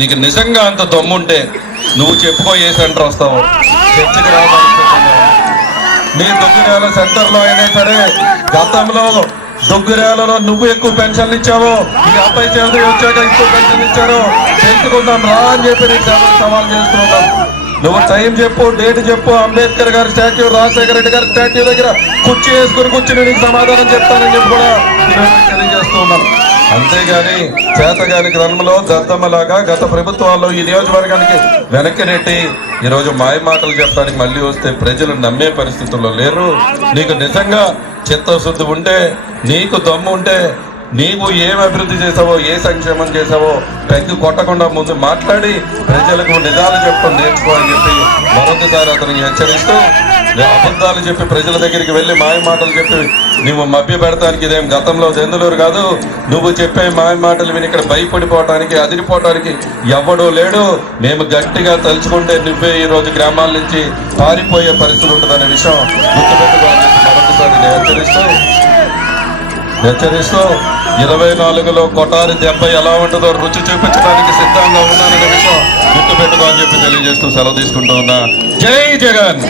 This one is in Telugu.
నీకు నిజంగా అంత దమ్ముంటే నువ్వు చెప్పుకో ఏ సెంటర్ వస్తావు. చర్చికి రావడానికి నీ దుగ్గిరాల సెంటర్లో అయినా సరే గతంలో దుగ్గిరాలలో నువ్వు ఎక్కువ పెన్షన్లు ఇచ్చావు ఈ అబ్బాయి చేతులు వచ్చాక ఎక్కువ పెన్షన్ ఇచ్చారు చేసుకుందాం రా అని చెప్పి నీకు సవాల్ సవాల్ చేస్తున్నాం నువ్వు టైం చెప్పు డేట్ చెప్పు అంబేద్కర్ గారి స్టాచ్యూ రాజశేఖర రెడ్డి గారి స్టాచ్యూ దగ్గర కుర్చీ వేసుకుని కూర్చుని నీకు సమాధానం చెప్తానని చెప్పి కూడా. అంతేగాని చేతగాని గ్రంథంలో దద్దమ్మలాగా గత ప్రభుత్వాల్లో ఈ నియోజకవర్గానికి వెనక్కి నెట్టి ఈరోజు మాయ మాటలు చెప్పడానికి మళ్ళీ వస్తే ప్రజలు నమ్మే పరిస్థితుల్లో లేరు. నీకు నిజంగా చిత్తశుద్ధి ఉంటే నీకు దమ్ము ఉంటే నీవు ఏం అభివృద్ధి చేసావో ఏ సంక్షేమం చేసావో పెగ్గు కొట్టకుండా ముందు మాట్లాడి ప్రజలకు నిజాలు చెప్పడం నేర్చుకో అని చెప్పి మరొకసారి అతను హెచ్చరిస్తూ అబద్ధాలు చెప్పి ప్రజల దగ్గరికి వెళ్ళి మాయ మాటలు చెప్పి నువ్వు మభ్య పెడతానికి ఇదేం గతంలో దెందులూరు కాదు. నువ్వు చెప్పే మాయ మాటలు విని ఇక్కడ భయపడిపోవటానికి అదిరిపోవటానికి ఎవడో లేడు. మేము గట్టిగా తలుచుకుంటే నువ్వే ఈరోజు గ్రామాల నుంచి పారిపోయే పరిస్థితి ఉంటుందనే విషయం గుర్తుపెట్టుకోవాలని మరొకసారి హెచ్చరిస్తూ హెచ్చరిస్తూ ఇరవై నాలుగులో కొటారి దెబ్బ ఎలా ఉంటుందో రుచి చూపించడానికి సిద్ధంగా ఉన్నాననే విషయం గుర్తుపెట్టుకో అని చెప్పి తెలియజేస్తూ సెలవు తీసుకుంటూ ఉన్నా. జై జగన్!